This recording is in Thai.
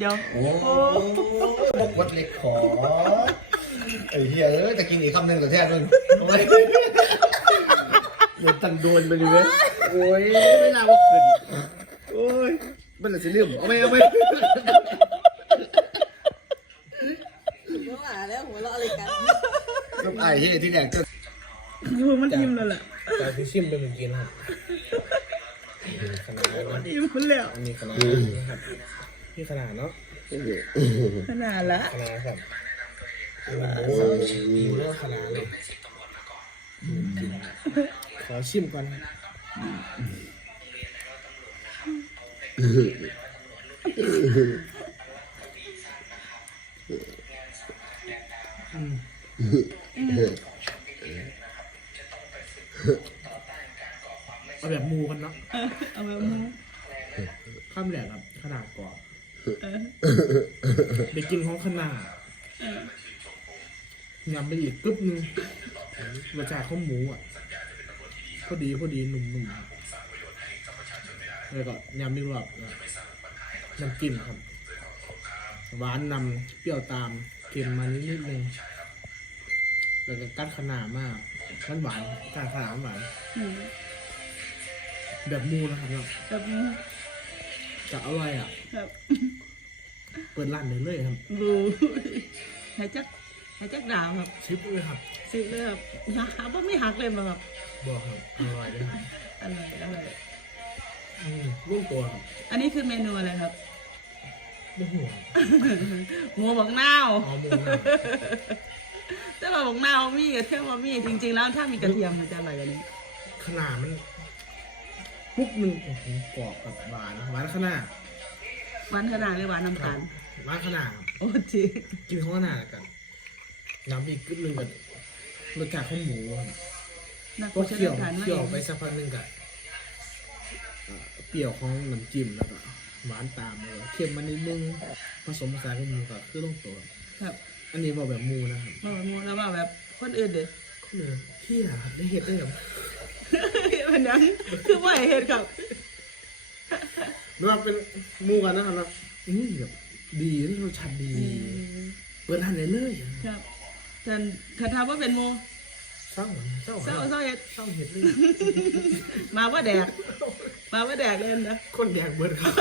เดี๋ยว โอ้บกวัดเล็กขอไอ้เหี้ยเอ้ยจะกินอีกคำหนึ่งแต่แท้มึงโอ้ยเดี๋ยวตันโดนไปเลยเว้ยโอ้ยไม่น่าว่าขึ้นโอ้ยมันจะลืมเอาไหมเอาไหมหัวหาแล้วหัวเราะอะไรกันลูกไอ้เหี้ยที่เนี่ยก็ดูมันอิ่มแล้วล่ะจากที่ชิมไปเมื่อกี้นะครับขนาดมันอิ่มคุณแล้ว มีขนาดนะครับ ที่ขนาดเนาะขนาดละขนาดครับโอ้โหดูเรื่องขนาดเลยขอชิมก่อนครับเอาแบบหมูกันเนาะเออเอาแบบมูข้ามแหลกครับขนาดกรอบ เออได้กินของขนาดเออยำไปอีกกึ๊บนึงรสชาติข้าวหมูอะพอดีพอดีหนุ่มๆครับแล้วก็ยำด้วยรอบนะน้ำจิ้มครับ หวานนำเปรี้ยวตามเค็มมานิดนิดนึงแล้วก็กัดขนาดมากมันหวานกัดขนาดหวานอืมแบบหมูนะครับเนาะ แบบมู จะอร่อยอะ ครับเปิดร้านเลยเลยครับดูให้จักให้จักดาวครับชิปเลยครับสิเลยครับหาว่าไม่หักเลยมาครับบอกครับอร่อยเลยครับอร่อยอร่อยอืมรุ่งตัวครับอันนี้คือเมนูอะไรครับไม่ห่วงหมูบักนาวเอาหมูนะแต่ว่าบักนาวมีกระเทียมว่ามีจริง ๆ แล้วถ้ามีกระเทียมมันจะอร่อยกว่านี้ขนาดมัน ปุ๊บหนึ่งโอ้โหกรอบกับหวานหวานขนาดหวานขนาดเลยหวานน้ำตาลหวานขนาดครับโอ้จีกินของขนาดกันน้ำอีกกึ๊บหนึ่งกับรสชาติของหมูครับน่าก็จะเคี่ยวทานมาเคี่ยวเองไปสักพักหนึ่งกับเอ่อเปรี้ยวของน้ำจิ้มแล้วก็หวานตามเลยเค็มมันนิดนึงผสมผสานกับหมูกับเครื่องลงตัวครับ อันนี้บอกแบบหมูนะครับว่าหมูแล้วว่าแบบคนอื่นเด้อก็เลยเที่ยได้เห็ดได้แบบ มันยังคือว่าเห็ดครับไม่ว่าเป็นหมูกันนะครับแล้วอุ้ยแบบดีรสชาติดีเปิดร้านไหนเลยครับท่านท่านทำว่าเป็นโมเศร้าเศร้าเศร้าเศร้าเห็ดเศร้าเห็ดเลยมาว่าแดก มาว่าแดกเล่นนะคนแดกเบิร์ดครับ